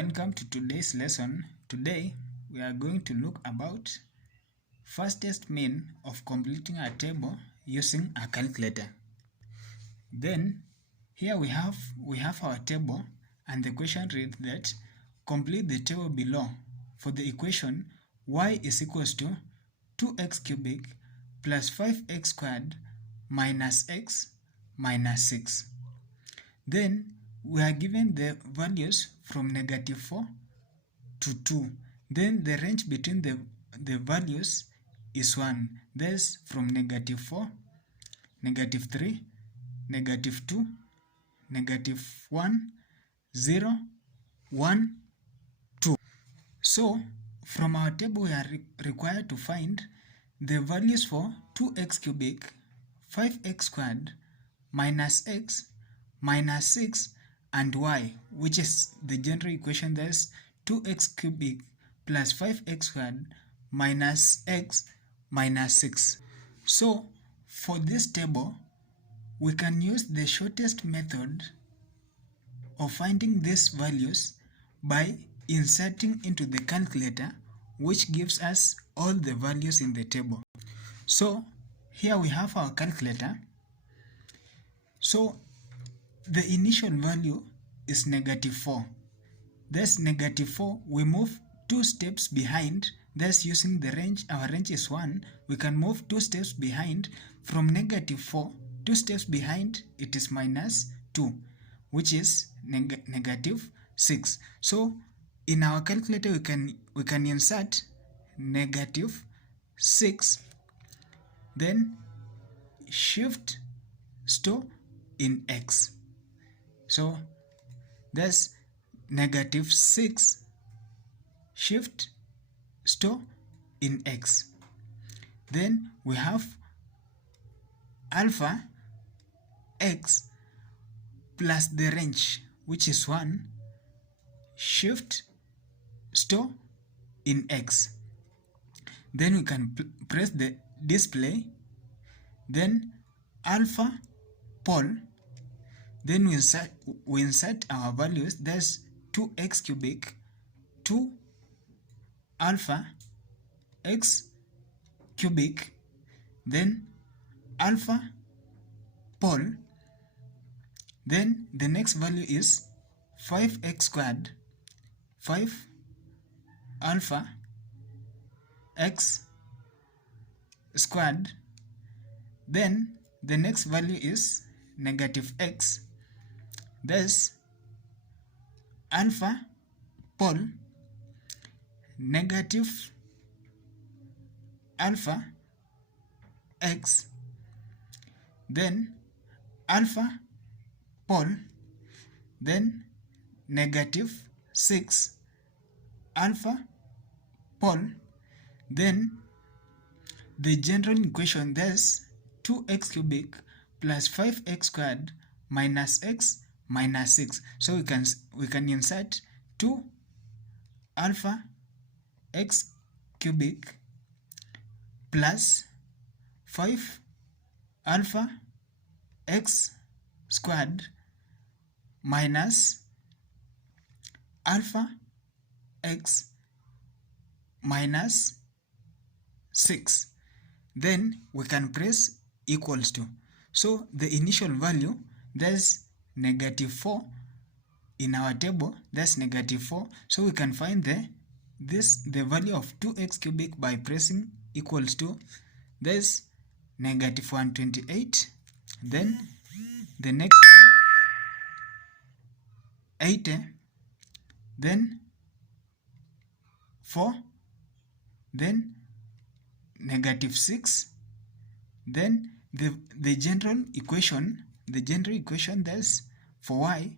Welcome to today's lesson. Today we are going to look about fastest mean of completing a table using a calculator. Then here we have our table, and the question reads that complete the table below for the equation y is equals to 2x cubic plus 5x squared minus x minus 6. Then we are given the values from -4 to 2. Then the range between the values is 1. That's from -4, -3, -2, -1, 0, 1, 2. So from our table we are required to find the values for 2x cubic, 5x squared, minus x, minus 6, and y, which is the general equation. That's 2x cubic plus 5x squared minus x minus 6. So for this table, we can use the shortest method of finding these values by inserting into the calculator, which gives us all the values in the table. So here we have our calculator. So the initial value is -4. That's -4. We move 2 steps behind. That's using the range. Our range is 1. We can move 2 steps behind. From -4, 2 steps behind, it is -2, which is -6. So in our calculator we can insert -6, then shift store in x. So that's -6 shift store in x. Then we have alpha x plus the range, which is 1, shift store in x. Then we can press the display, then alpha pole. Then we insert our values. That's 2x cubic, 2 alpha x cubic, then alpha pole. Then the next value is 5x squared, 5 alpha x squared. Then the next value is -x. Thus alpha pole negative alpha x, then alpha pole, then -6 alpha pole. Then the general equation, that's 2x cubic plus 5x squared minus x minus 6. So we can insert 2 alpha x cubic plus 5 alpha x squared minus alpha x minus 6. Then we can press equals to. So the initial value, there's -4 in our table. That's -4. So we can find the value of 2x cubic by pressing equals to. There's -128. Then the next one 80. Then 4. Then -6. Then the general equation, that's for y,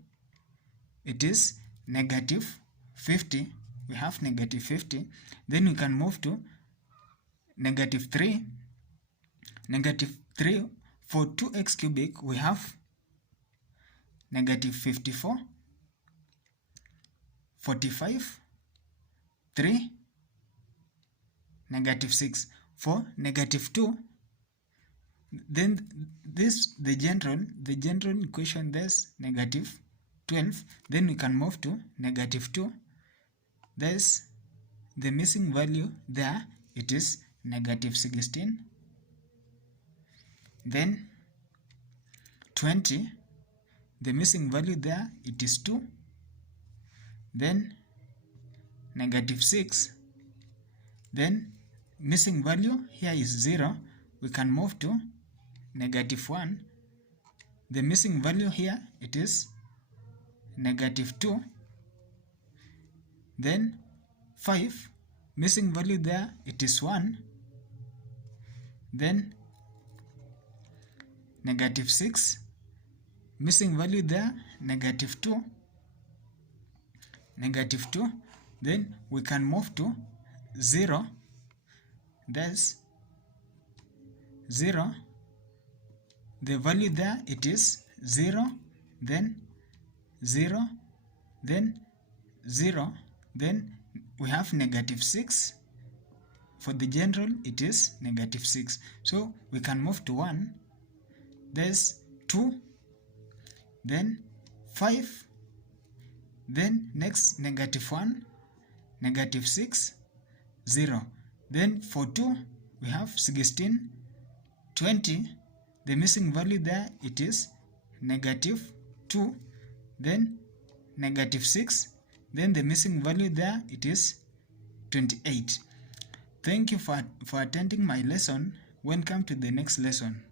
it is -50. We have -50. Then we can move to -3. -3 for 2x cubic, we have -54, 45, 3, -6. For -2, then the general equation, there's -12. Then we can move to -2. Thus, the missing value there, it is negative 16. Then 20, the missing value there, it is 2. Then negative 6. Then missing value here is 0. We can move to negative 1. The missing value here, it is negative 2. Then 5, missing value there, it is 1. Then negative 6, missing value there, negative 2. Negative 2. Then we can move to 0. Thus 0, the value there, it is 0, then 0, then 0, then we have negative 6. For the general, it is negative 6. So we can move to 1. There's 2, then 5, then next negative 1, negative 6, 0. Then for 2, we have 16, 20. The missing value there, it is negative 2, then negative 6. Then the missing value there, it is 28. Thank you for attending my lesson. Welcome to the next lesson.